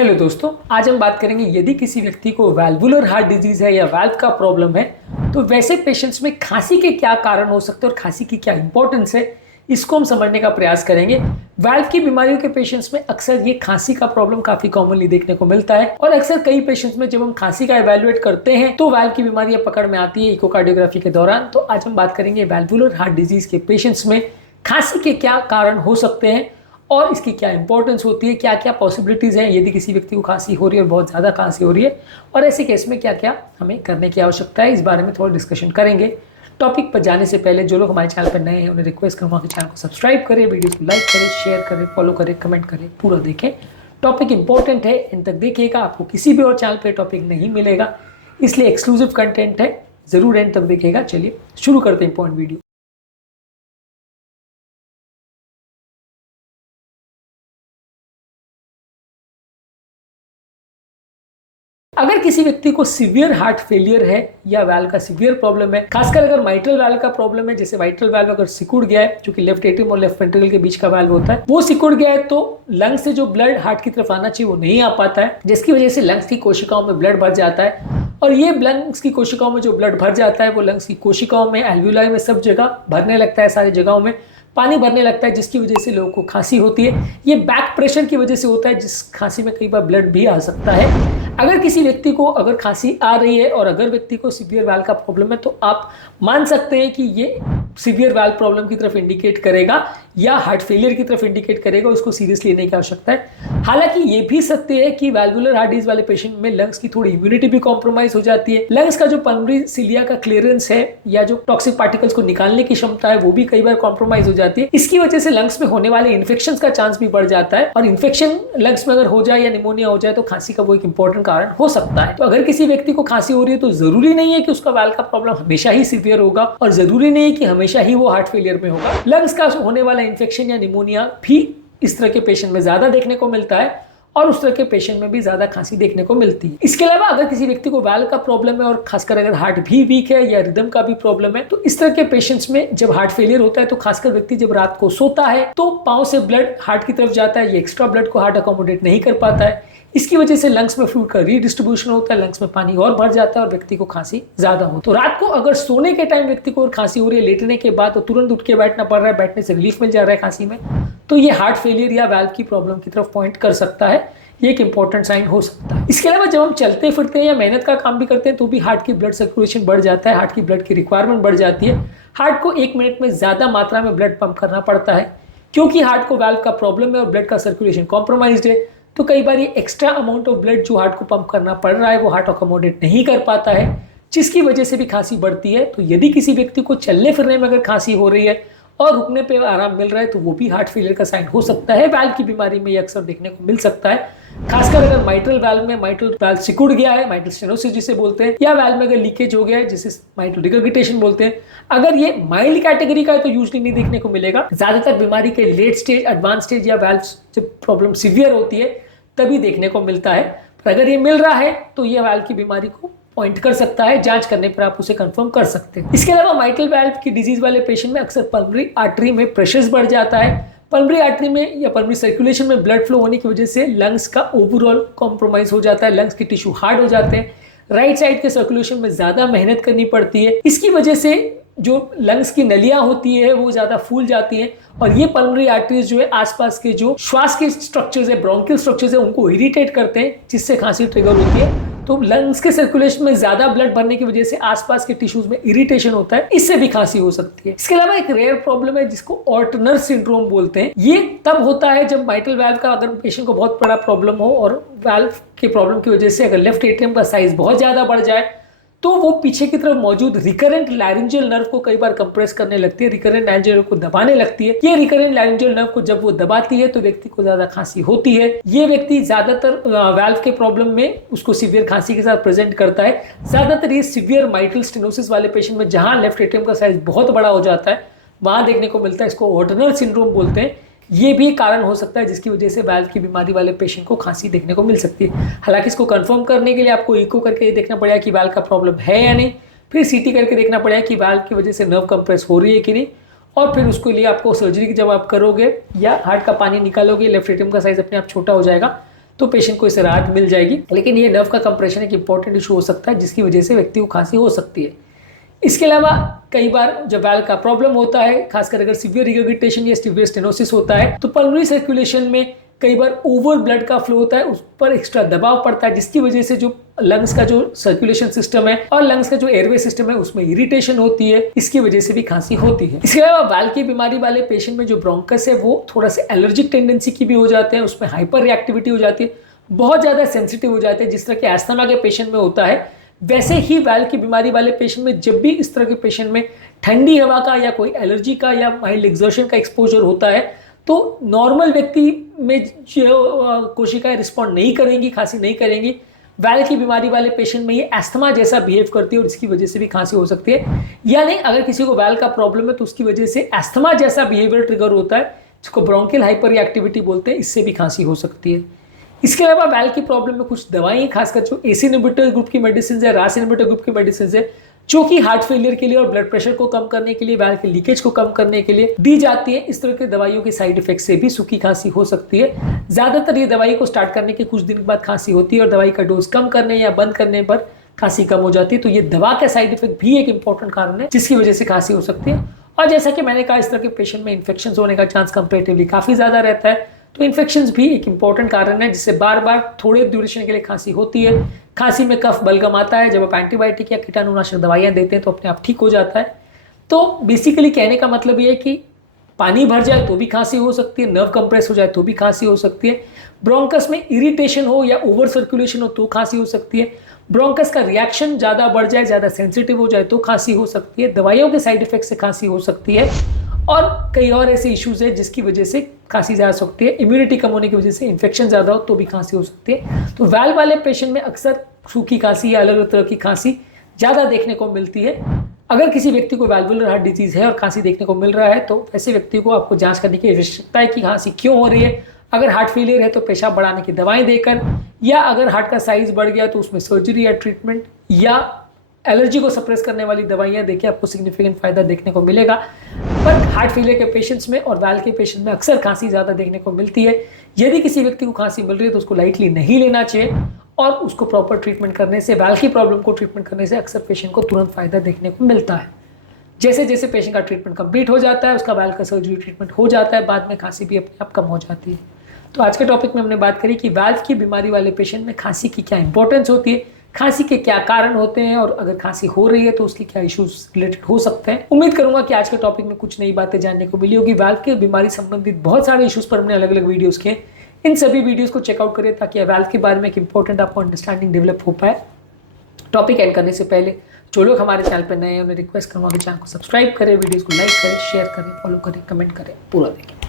Hello दोस्तों, आज हम बात करेंगे यदि किसी व्यक्ति को वैल्वुलर हार्ट डिजीज है या वाल्व का प्रॉब्लम है तो वैसे पेशेंट्स में खांसी के क्या कारण हो सकते हैं और खांसी की क्या इंपॉर्टेंस है, इसको हम समझने का प्रयास करेंगे। वाल्व की बीमारियों के पेशेंट्स में अक्सर ये खांसी का प्रॉब्लम काफी कॉमनली देखने को मिलता है और अक्सर कई पेशेंट्स में जब हम खांसी का इवैल्यूएट करते हैं तो वाल्व की बीमारियां पकड़ में आती है इकोकार्डियोग्राफी के दौरान। तो आज हम बात करेंगे वैल्वुलर हार्ट डिजीज के पेशेंट्स में खांसी के क्या कारण हो सकते हैं और इसकी क्या इंपॉर्टेंस होती है, क्या क्या पॉसिबिलिटीज़ हैं यदि किसी व्यक्ति को खांसी हो रही है और बहुत ज़्यादा खांसी हो रही है, और ऐसे केस में क्या क्या हमें करने की आवश्यकता है, इस बारे में थोड़ा डिस्कशन करेंगे। टॉपिक पर जाने से पहले जो लोग हमारे चैनल पर नए हैं उन्हें रिक्वेस्ट करूँगा कि चैनल को सब्सक्राइब करें, वीडियो को लाइक करें, शेयर करें, फॉलो करें, कमेंट करें, पूरा देखें। टॉपिक इंपॉर्टेंट है, एंड तक देखिएगा, आपको किसी भी और चैनल पर टॉपिक नहीं मिलेगा, इसलिए एक्सक्लूसिव कंटेंट है, ज़रूर एंड तक देखिएगा। चलिए शुरू करते हैं पॉइंट वीडियो। अगर किसी व्यक्ति को सीवियर हार्ट फेलियर है या वाल्व का सीवियर प्रॉब्लम है, खासकर अगर माइट्रल वाल्व का प्रॉब्लम है, जैसे माइट्रल वाल्व अगर सिकुड़ गया है, जो कि लेफ्ट एट्रियम और लेफ्ट वेंट्रिकल के बीच का वाल्व होता है, वो सिकुड़ गया है तो लंग्स से जो ब्लड हार्ट की तरफ आना चाहिए वो नहीं आ पाता है, जिसकी वजह से लंग्स की कोशिकाओं में ब्लड भर जाता है। और ये लंग्स की कोशिकाओं में जो ब्लड भर जाता है वो लंग्स की कोशिकाओं में, एल्वियोलाई में, सब जगह भरने लगता है, सारी जगहों में पानी भरने लगता है, जिसकी वजह से लोगों को खांसी होती है। ये बैक प्रेशर की वजह से होता है, जिस खांसी में कई बार ब्लड भी आ सकता है। अगर किसी व्यक्ति को अगर खांसी आ रही है और अगर व्यक्ति को सीवियर वाल्व का प्रॉब्लम है तो आप मान सकते हैं कि ये सीवियर वाल्व प्रॉब्लम की तरफ इंडिकेट करेगा या हार्ट फेलियर की तरफ इंडिकेट करेगा, उसको सीरियसली लेने की आवश्यकता है। हालांकि ये भी सत्य है कि वैल्वुलर हार्ट डिजीज वाले पेशेंट में लंग्स की थोड़ी इम्यूनिटी भी कॉम्प्रोमाइज हो जाती है। लंग्स का जो पल्मोनरी सिलिया का क्लियरेंस है या जो टॉक्सिक पार्टिकल्स को निकालने की क्षमता है वो भी कई बार कॉम्प्रोमाइज हो जाती है। इसकी वजह से लंग्स में होने वाले इन्फेक्शन का चांस भी बढ़ जाता है, और इन्फेक्शन लंग्स में अगर हो जाए या निमोनिया हो जाए तो खांसी का वो एक इंपॉर्टेंट कारण हो सकता है। तो अगर किसी व्यक्ति को खांसी हो रही है तो जरूरी नहीं है कि उसका वाल्व का प्रॉब्लम हमेशा ही सीवियर होगा और जरूरी नहीं है कि हमेशा ही वो हार्ट फेलियर में होगा। लंग्स का होने वाला इन्फेक्शन या निमोनिया भी इस तरह के पेशेंट में ज्यादा देखने को मिलता है और उस तरह के पेशेंट में भी ज्यादा खांसी देखने को मिलती है। इसके अलावा अगर किसी व्यक्ति को वाल्व का प्रॉब्लम है और खासकर अगर हार्ट भी वीक है या रिदम का भी प्रॉब्लम है तो इस तरह के पेशेंट्स में जब हार्ट फेलियर होता है तो खासकर व्यक्ति जब रात को सोता है तो पांव से ब्लड हार्ट की तरफ जाता है, ये एक्स्ट्रा ब्लड को हार्ट अकोमोडेट नहीं कर पाता है, इसकी वजह से लंग्स में फ्लूइड का रीडिस्ट्रीब्यूशन होता है, लंग्स में पानी और भर जाता है और व्यक्ति को खांसी ज्यादा हो। तो रात को अगर सोने के टाइम व्यक्ति को और खांसी हो रही है, लेटने के बाद तो तुरंत उठ के बैठना पड़ रहा है, बैठने से रिलीफ मिल जा रहा है खांसी में, तो ये हार्ट फेलियर या वाल्व की प्रॉब्लम की तरफ पॉइंट कर सकता है, ये एक इंपॉर्टेंट साइन हो सकता है। इसके अलावा जब हम चलते फिरते हैं या मेहनत का काम भी करते हैं तो भी हार्ट की ब्लड सर्कुलेशन बढ़ जाता है, हार्ट की ब्लड की रिक्वायरमेंट बढ़ जाती है। हार्ट को 1 मिनट में ज्यादा मात्रा में ब्लड पंप करना पड़ता है, क्योंकि हार्ट को वाल्व का प्रॉब्लम है और ब्लड का सर्कुलेशन कॉम्प्रोमाइज्ड है, तो कई बार ये एक्स्ट्रा अमाउंट ऑफ ब्लड जो हार्ट को पंप करना पड़ रहा है वो हार्ट अकोमोडेट नहीं कर पाता है, जिसकी वजह से भी खांसी बढ़ती है। तो यदि किसी व्यक्ति को चलने फिरने में अगर खांसी हो रही है और रुकने पे आराम मिल रहा है तो वो भी हार्ट फेलियर का साइन हो सकता है। वाल्व की बीमारी में ये अक्सर देखने को मिल सकता है, खासकर अगर माइट्रल वाल्व में माइट्रल वाल्व सिकुड़ गया है, माइट्रल स्टेनोसिस जिसे बोलते हैं, या वाल्व में अगर लीकेज हो गया है जिसे माइट्रल रिगर्गिटेशन बोलते हैं। अगर ये माइल्ड कैटेगरी का है तो यूजुअली नहीं देखने को मिलेगा, ज्यादातर बीमारी के लेट स्टेज, एडवांस स्टेज या वाल्व जब प्रॉब्लम सीवियर होती है तभी देखने को मिलता है। पर अगर ये मिल रहा है तो ये वाल्व की बीमारी को पॉइंट कर सकता है, जांच करने पर आप उसे कंफर्म कर सकते हैं। इसके अलावा माइट्रल वाल्व की डिजीज वाले पेशेंट में अक्सर पल्मोनरी आर्टरी में प्रेशर बढ़ जाता है। पल्मोनरी आर्टरी में या पल्मोनरी सर्कुलेशन में ब्लड फ्लो होने की वजह से लंग्स का ओवरऑल कॉम्प्रोमाइज हो जाता है, लंग्स की टिश्यू हार्ड हो जाते हैं, राइट साइड के सर्कुलेशन में ज्यादा मेहनत करनी पड़ती है। इसकी वजह से जो लंग्स की नलियां होती है वो ज्यादा फूल जाती हैं और ये पल्मोनरी आर्टरीज जो है आसपास के जो श्वास के स्ट्रक्चर्स है, ब्रोंकियल स्ट्रक्चर्स है, उनको इरिटेट करते हैं, जिससे खांसी ट्रिगर होती है। तो लंग्स के सर्कुलेशन में ज्यादा ब्लड भरने की वजह से आसपास के टिश्यूज में इरिटेशन होता है, इससे भी खांसी हो सकती है। इसके अलावा एक रेयर प्रॉब्लम है जिसको ऑर्टनर सिंड्रोम बोलते हैं। ये तब होता है जब माइट्रल वाल्व का अगर पेशेंट को बहुत बड़ा प्रॉब्लम हो और वाल्व के प्रॉब्लम की वजह से अगर लेफ्ट एट्रियम का साइज बहुत ज्यादा बढ़ जाए तो वो पीछे की तरफ मौजूद रिकरेंट लैरिंजियल नर्व को कई बार कंप्रेस करने लगती है, रिकरेंट लैरिंजियल नर्व को दबाने लगती है। ये रिकरेंट लैरिंजियल नर्व को जब वो दबाती है तो व्यक्ति को ज्यादा खांसी होती है। ये व्यक्ति ज्यादातर वाल्व के प्रॉब्लम में उसको सीवियर खांसी के साथ प्रेजेंट करता है। ज्यादातर ये सीवियर माइट्रल स्टेनोसिस वाले पेशेंट में जहां लेफ्ट एट्रियम का साइज बहुत बड़ा हो जाता है वहां देखने को मिलता है, इसको ऑर्टनर सिंड्रोम बोलते हैं। ये भी कारण हो सकता है जिसकी वजह से वाल्व की बीमारी वाले पेशेंट को खांसी देखने को मिल सकती है। हालांकि इसको कंफर्म करने के लिए आपको इको करके ये देखना पड़ेगा कि वाल्व का प्रॉब्लम है या नहीं, फिर सीटी करके देखना पड़ेगा कि वाल्व की वजह से नर्व कंप्रेस हो रही है कि नहीं, और फिर उसके लिए आपको सर्जरी की जब आप करोगे या हार्ट का पानी निकालोगे, लेफ्ट एट्रियम का साइज अपने आप छोटा हो जाएगा तो पेशेंट को इससे राहत मिल जाएगी। लेकिन ये नर्व का कंप्रेशन एक इंपॉर्टेंट इशू हो सकता है जिसकी वजह से व्यक्ति को खांसी हो सकती है। इसके अलावा कई बार जब वाल्व का प्रॉब्लम होता है, खासकर अगर सीवियर रिगर्गिटेशन या सीवियर स्टेनोसिस होता है, तो पल्मोनरी सर्कुलेशन में कई बार ओवर ब्लड का फ्लो होता है, उस पर एक्स्ट्रा दबाव पड़ता है, जिसकी वजह से जो लंग्स का जो सर्कुलेशन सिस्टम है और लंग्स का जो एयरवे सिस्टम है उसमें इरिटेशन होती है, इसकी वजह से भी खांसी होती है। इसके अलावा वाल्व की बीमारी वाले पेशेंट में जो ब्रोंकस है वो थोड़ा सा एलर्जिक टेंडेंसी की भी हो जाते हैं, उसमें हाइपर रिएक्टिविटी हो जाती है, बहुत ज्यादा सेंसिटिव हो जाते हैं, जिस तरह के अस्थमा के पेशेंट में होता है। वैसे ही वाल्व की बीमारी वाले पेशेंट में जब भी इस तरह के पेशेंट में ठंडी हवा का या कोई एलर्जी का या माइल्ड एक्सर्शन का एक्सपोजर होता है, तो नॉर्मल व्यक्ति में जो कोशिकाएं रिस्पॉन्ड नहीं करेंगी, खांसी नहीं करेंगी। वाल्व की बीमारी वाले पेशेंट में ये अस्थमा जैसा बिहेव करती है और इसकी वजह से भी खांसी हो सकती है। यानी अगर किसी को वाल्व का प्रॉब्लम है तो उसकी वजह से अस्थमा जैसा बिहेवियर ट्रिगर होता है, जिसको ब्रोंकियल हाइपर रिएक्टिविटी बोलते हैं, इससे भी खांसी हो सकती है। इसके अलावा वाल्व की प्रॉब्लम में कुछ दवाएं, खासकर जो एसी इनहिबिटर ग्रुप की मेडिसिन है, रास इनहिबिटर ग्रुप की मेडिसिन है, जो कि हार्ट फेलियर के लिए और ब्लड प्रेशर को कम करने के लिए, वाल्व के लीकेज को कम करने के लिए दी जाती है। इस तरह की दवाइयों के साइड इफेक्ट से भी सूखी खांसी हो सकती है। ज्यादातर ये दवाई को स्टार्ट करने के कुछ दिन के बाद खांसी होती है और दवाई का डोज कम करने या बंद करने पर खांसी कम हो जाती है। तो ये दवा का साइड इफेक्ट भी एक इंपॉर्टेंट कारण है जिसकी वजह से खांसी हो सकती है। और जैसा कि मैंने कहा, इस तरह के पेशेंट में इन्फेक्शन होने का चांस कंपेरेटिवली काफी ज्यादा रहता है, तो इन्फेक्शंस भी एक इंपॉर्टेंट कारण है जिससे बार बार थोड़े ड्यूरेशन के लिए खांसी होती है। खांसी में कफ बलगम आता है, जब आप एंटीबायोटिक या कीटाणुनाशक दवाइयां देते हैं तो अपने आप ठीक हो जाता है। तो बेसिकली कहने का मतलब ये है कि पानी भर जाए तो भी खांसी हो सकती है, नर्व कंप्रेस हो जाए तो भी खांसी हो सकती है, ब्रोंकस में इरिटेशन हो या ओवर सर्कुलेशन हो तो खांसी हो सकती है, ब्रोंकस का रिएक्शन ज़्यादा बढ़ जाए, ज़्यादा सेंसिटिव हो जाए तो खांसी हो सकती है, दवाइयों के साइड इफेक्ट से खांसी हो सकती है, और कई और ऐसे इश्यूज है जिसकी वजह से खांसी ज़्यादा हो सकती है। इम्यूनिटी कम होने की वजह से इन्फेक्शन ज़्यादा हो तो भी खांसी हो सकती है। तो वाल्व वाले पेशेंट में अक्सर सूखी खांसी या अलग अलग तरह की खांसी ज़्यादा देखने को मिलती है। अगर किसी व्यक्ति को वाल्वुलर हार्ट डिजीज है और खांसी देखने को मिल रहा है तो ऐसे व्यक्ति को आपको जांच करने की आवश्यकता है कि खांसी क्यों हो रही है। अगर हार्ट फेलियर है तो पेशाब बढ़ाने की दवाएं देकर, या अगर हार्ट का साइज बढ़ गया तो उसमें सर्जरी या ट्रीटमेंट या एलर्जी को सप्रेस करने वाली दवाइयां देके आपको सिग्निफिकेंट फायदा देखने को मिलेगा। पर हार्ट फेलियर के पेशेंट्स में और वाल्व के पेशेंट में अक्सर खांसी ज़्यादा देखने को मिलती है। यदि किसी व्यक्ति को खांसी मिल रही है तो उसको लाइटली नहीं लेना चाहिए और उसको प्रॉपर ट्रीटमेंट करने से, वाल्व की प्रॉब्लम को ट्रीटमेंट करने से अक्सर पेशेंट को तुरंत फायदा देखने को मिलता है। जैसे जैसे पेशेंट का ट्रीटमेंट कंप्लीट हो जाता है, उसका वाल्व का सर्जरी ट्रीटमेंट हो जाता है, बाद में खांसी भी अपने आप कम हो जाती है। तो आज के टॉपिक में हमने बात करी कि वाल्व की बीमारी वाले पेशेंट में खांसी की क्या इंपॉर्टेंस होती है, खांसी के क्या कारण होते हैं, और अगर खांसी हो रही है तो उसकी क्या इश्यूज रिलेटेड हो सकते हैं। उम्मीद करूंगा कि आज के टॉपिक में कुछ नई बातें जानने को मिली होगी। वाल्व की बीमारी संबंधित बहुत सारे इश्यूज पर हमने अलग अलग वीडियोस किए, इन सभी वीडियोस को चेकआउट करें ताकि वाल्व के बारे में एक इंपॉर्टेंट आपको अंडरस्टैंडिंग डेवलप हो पाए। टॉपिक एंड करने से पहले जो लोग हमारे चैनल पर नए हैं उन्हें रिक्वेस्ट करूंगा कि चैनल को सब्सक्राइब करें, वीडियोस को लाइक करें, शेयर करें, फॉलो करें, कमेंट करें, पूरा देखें।